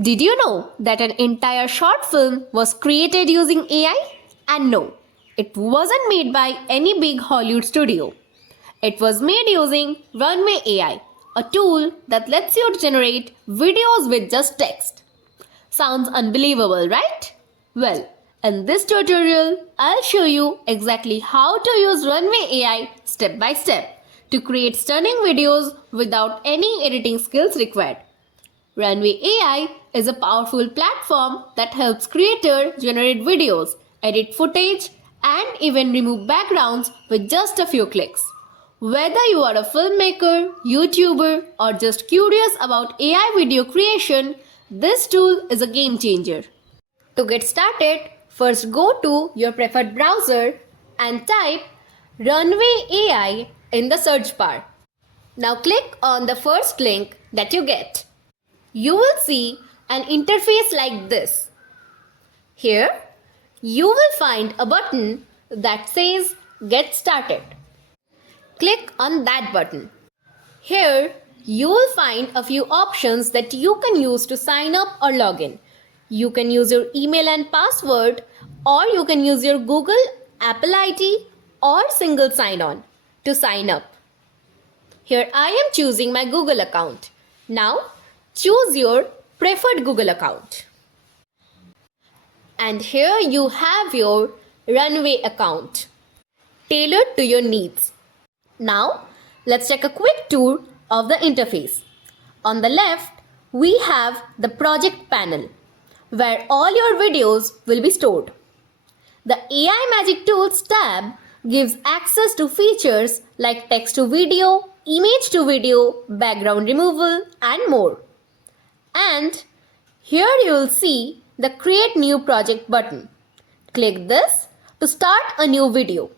Did you know that an entire short film was created using AI? And no, it wasn't made by any big Hollywood studio. It was made using Runway AI, a tool that lets you generate videos with just text. Sounds unbelievable, right? Well, in this tutorial, I'll show you exactly how to use Runway AI step by step to create stunning videos without any editing skills required. Runway AI is a powerful platform that helps creators generate videos, edit footage, and even remove backgrounds with just a few clicks. Whether you are a filmmaker, YouTuber, or just curious about AI video creation, this tool is a game changer. To get started, first go to your preferred browser and type Runway AI in the search bar. Now click on the first link that you get. You will see an interface like this. Here, you will find a button that says Get Started. Click on that button. Here, you will find a few options that you can use to sign up or log in. You can use your email and password, or you can use your Google, Apple ID, or single sign-on to sign up. Here I am choosing my Google account. Now, choose your preferred Google account. And here you have your Runway account, tailored to your needs. Now, let's take a quick tour of the interface. On the left, we have the project panel, where all your videos will be stored. The AI Magic Tools tab gives access to features like text to video, image to video, background removal, and more. And here you will see the Create New Project button. Click this to start a new video.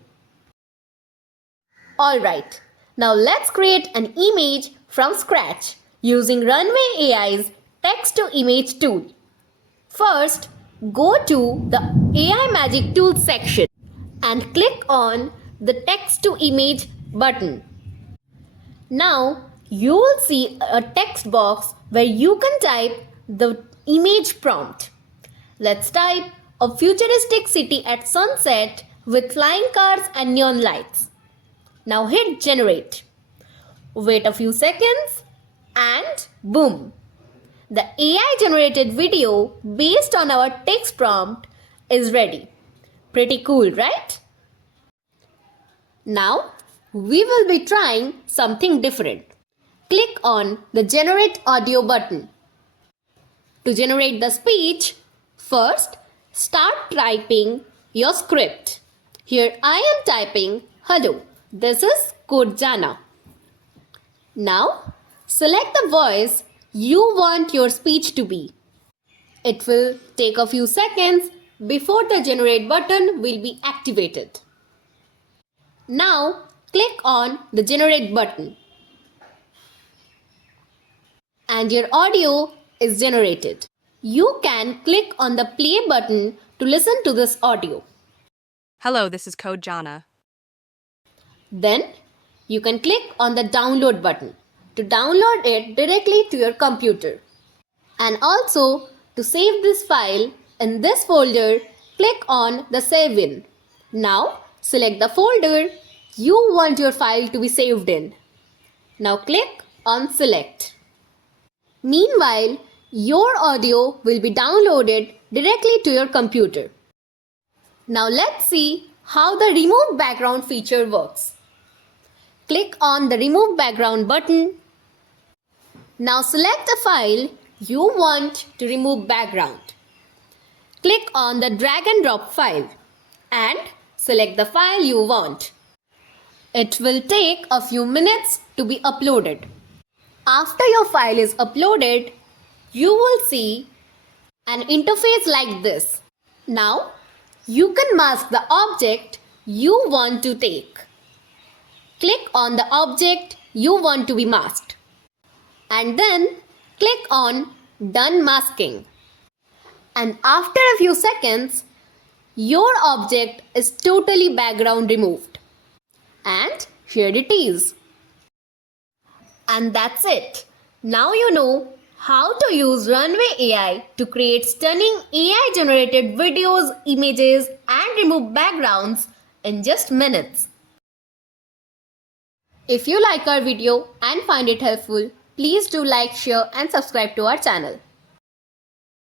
Alright, now let's create an image from scratch using Runway AI's text to image tool. First, go to the AI Magic Tools section and click on the text to image button. Now, you will see a text box where you can type the image prompt. Let's type a futuristic city at sunset with flying cars and neon lights. Now hit generate. Wait a few seconds and boom! The AI generated video based on our text prompt is ready. Pretty cool, right? Now, we will be trying something different. Click on the Generate Audio button. To generate the speech, first start typing your script. Here I am typing, "Hello, this is Code Jana." Now, select the voice you want your speech to be. It will take a few seconds before the Generate button will be activated. Now, click on the Generate button. And your audio is generated. You can click on the play button to listen to this audio. Hello, this is Code Jana. Then you can click on the download button to download it directly to your computer. And also to save this file in this folder, click on the Save In. Now select the folder you want your file to be saved in. Now click on Select. Meanwhile, your audio will be downloaded directly to your computer. Now let's see how the Remove Background feature works. Click on the Remove Background button. Now select the file you want to remove background. Click on the drag and drop file and select the file you want. It will take a few minutes to be uploaded. After your file is uploaded, you will see an interface like this. Now, you can mask the object you want to take. Click on the object you want to be masked. And then click on Done Masking. And after a few seconds, your object is totally background removed. And here it is. And that's it. Now you know How to use Runway AI to create stunning AI generated videos, images, and remove backgrounds in just minutes. If you like our video and find it helpful, please do like, share, and subscribe to our channel.